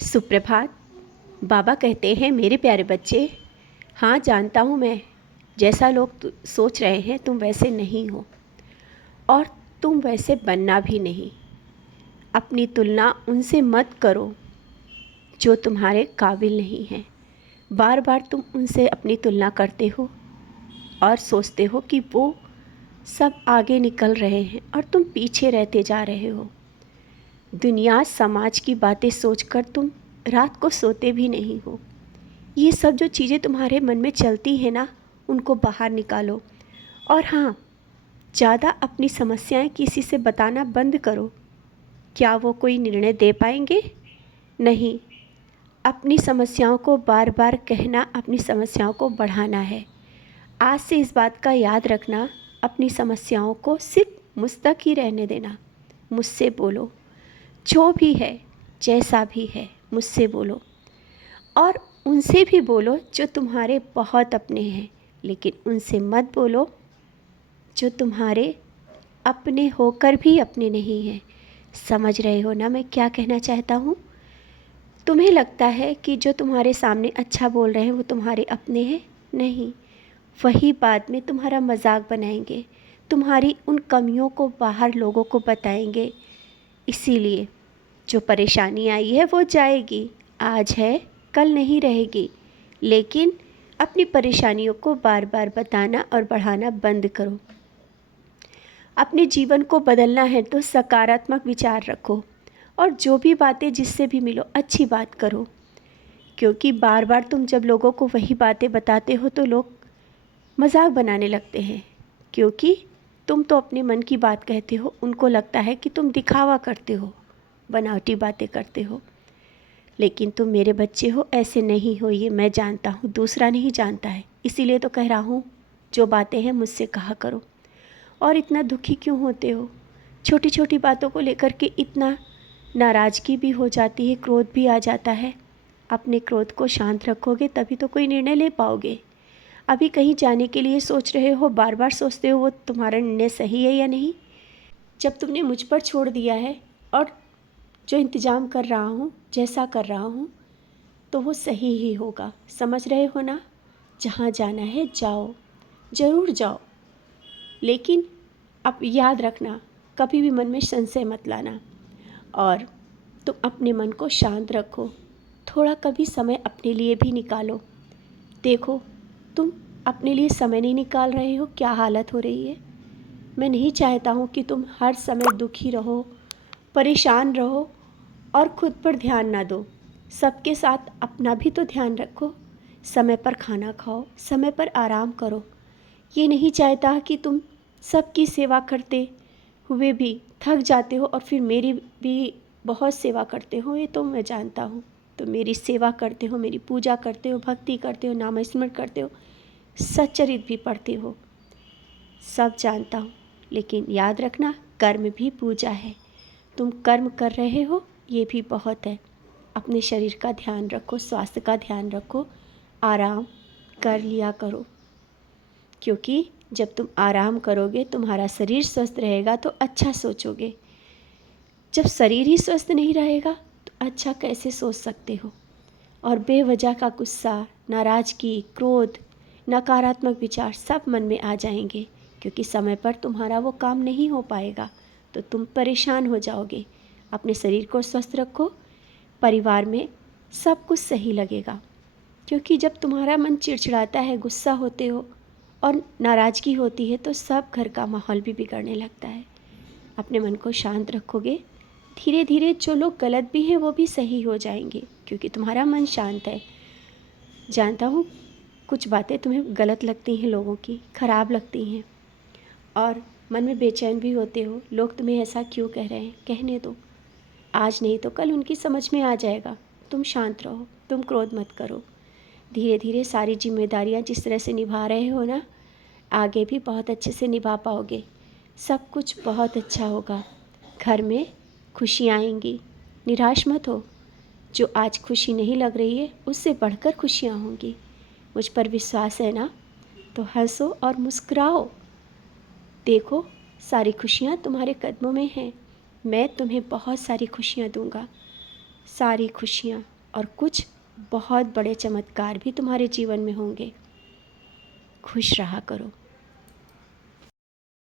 सुप्रभात। बाबा कहते हैं, मेरे प्यारे बच्चे, हाँ जानता हूँ मैं, जैसा लोग सोच रहे हैं तुम वैसे नहीं हो और तुम वैसे बनना भी नहीं। अपनी तुलना उनसे मत करो जो तुम्हारे काबिल नहीं हैं। बार बार तुम उनसे अपनी तुलना करते हो और सोचते हो कि वो सब आगे निकल रहे हैं और तुम पीछे रहते जा रहे हो। दुनिया समाज की बातें सोचकर तुम रात को सोते भी नहीं हो। ये सब जो चीज़ें तुम्हारे मन में चलती हैं ना, उनको बाहर निकालो। और हाँ, ज़्यादा अपनी समस्याएं किसी से बताना बंद करो। क्या वो कोई निर्णय दे पाएंगे? नहीं। अपनी समस्याओं को बार बार कहना अपनी समस्याओं को बढ़ाना है। आज से इस बात का याद रखना, अपनी समस्याओं को सिर्फ मुझ तक ही रहने देना। मुझसे बोलो, जो भी है, जैसा भी है, मुझसे बोलो। और उनसे भी बोलो जो तुम्हारे बहुत अपने हैं, लेकिन उनसे मत बोलो जो तुम्हारे अपने होकर भी अपने नहीं हैं। समझ रहे हो ना मैं क्या कहना चाहता हूँ? तुम्हें लगता है कि जो तुम्हारे सामने अच्छा बोल रहे हैं वो तुम्हारे अपने हैं? नहीं, वही बाद में तुम्हारा मजाक बनाएंगे, तुम्हारी उन कमियों को बाहर लोगों को बताएंगे। इसीलिए जो परेशानी आई है वो जाएगी, आज है कल नहीं रहेगी। लेकिन अपनी परेशानियों को बार बार बताना और बढ़ाना बंद करो। अपने जीवन को बदलना है तो सकारात्मक विचार रखो और जो भी बातें जिससे भी मिलो अच्छी बात करो। क्योंकि बार बार तुम जब लोगों को वही बातें बताते हो तो लोग मजाक बनाने लगते हैं। क्योंकि तुम तो अपने मन की बात कहते हो, उनको लगता है कि तुम दिखावा करते हो, बनावटी बातें करते हो। लेकिन तुम मेरे बच्चे हो, ऐसे नहीं हो, ये मैं जानता हूँ, दूसरा नहीं जानता है। इसीलिए तो कह रहा हूँ, जो बातें हैं मुझसे कहा करो। और इतना दुखी क्यों होते हो? छोटी छोटी बातों को लेकर के इतना नाराज़गी भी हो जाती है, क्रोध भी आ जाता है। अपने क्रोध को शांत रखोगे तभी तो कोई निर्णय ले पाओगे। अभी कहीं जाने के लिए सोच रहे हो, बार बार सोचते हो वो तुम्हारा निर्णय सही है या नहीं। जब तुमने मुझ पर छोड़ दिया है और जो इंतज़ाम कर रहा हूँ, जैसा कर रहा हूँ, तो वो सही ही होगा। समझ रहे हो ना? जहाँ जाना है जाओ, ज़रूर जाओ। लेकिन अब याद रखना, कभी भी मन में संशय मत लाना। और तुम अपने मन को शांत रखो। थोड़ा कभी समय अपने लिए भी निकालो। देखो, तुम अपने लिए समय नहीं निकाल रहे हो, क्या हालत हो रही है। मैं नहीं चाहता हूँ कि तुम हर समय दुखी रहो, परेशान रहो और खुद पर ध्यान ना दो। सबके साथ अपना भी तो ध्यान रखो। समय पर खाना खाओ, समय पर आराम करो। ये नहीं चाहता कि तुम सबकी सेवा करते हुए भी थक जाते हो और फिर मेरी भी बहुत सेवा करते हो, ये तो मैं जानता हूँ। तो मेरी सेवा करते हो, मेरी पूजा करते हो, भक्ति करते हो, नाम स्मरण करते हो, सच्चरित भी पढ़ते हो, सब जानता हूँ। लेकिन याद रखना, कर्म भी पूजा है। तुम कर्म कर रहे हो, ये भी बहुत है। अपने शरीर का ध्यान रखो, स्वास्थ्य का ध्यान रखो, आराम कर लिया करो। क्योंकि जब तुम आराम करोगे, तुम्हारा शरीर स्वस्थ रहेगा तो अच्छा सोचोगे। जब शरीर ही स्वस्थ नहीं रहेगा तो अच्छा कैसे सोच सकते हो। और बेवजह का गुस्सा, नाराज़गी, क्रोध, नकारात्मक विचार सब मन में आ जाएंगे। क्योंकि समय पर तुम्हारा वो काम नहीं हो पाएगा तो तुम परेशान हो जाओगे। अपने शरीर को स्वस्थ रखो, परिवार में सब कुछ सही लगेगा। क्योंकि जब तुम्हारा मन चिड़चिड़ाता है, गुस्सा होते हो और नाराज़गी होती है तो सब घर का माहौल भी बिगड़ने लगता है। अपने मन को शांत रखोगे, धीरे धीरे जो लोग गलत भी हैं वो भी सही हो जाएंगे। क्योंकि तुम्हारा मन शांत है। जानता हूँ कुछ बातें तुम्हें गलत लगती हैं, लोगों की खराब लगती हैं और मन में बेचैन भी होते हो। लोग तुम्हें ऐसा क्यों कह रहे हैं, कहने दो। आज नहीं तो कल उनकी समझ में आ जाएगा। तुम शांत रहो, तुम क्रोध मत करो। धीरे धीरे सारी जिम्मेदारियाँ जिस तरह से निभा रहे हो ना, आगे भी बहुत अच्छे से निभा पाओगे। सब कुछ बहुत अच्छा होगा। घर में खुशियाँ आएंगी, निराश मत हो। जो आज खुशी नहीं लग रही है उससे बढ़कर खुशियाँ होंगी। मुझ पर विश्वास है ना? तो हंसो और मुस्कुराओ। देखो, सारी खुशियाँ तुम्हारे कदमों में हैं। मैं तुम्हें बहुत सारी खुशियाँ दूंगा। सारी खुशियाँ और कुछ बहुत बड़े चमत्कार भी तुम्हारे जीवन में होंगे। खुश रहा करो।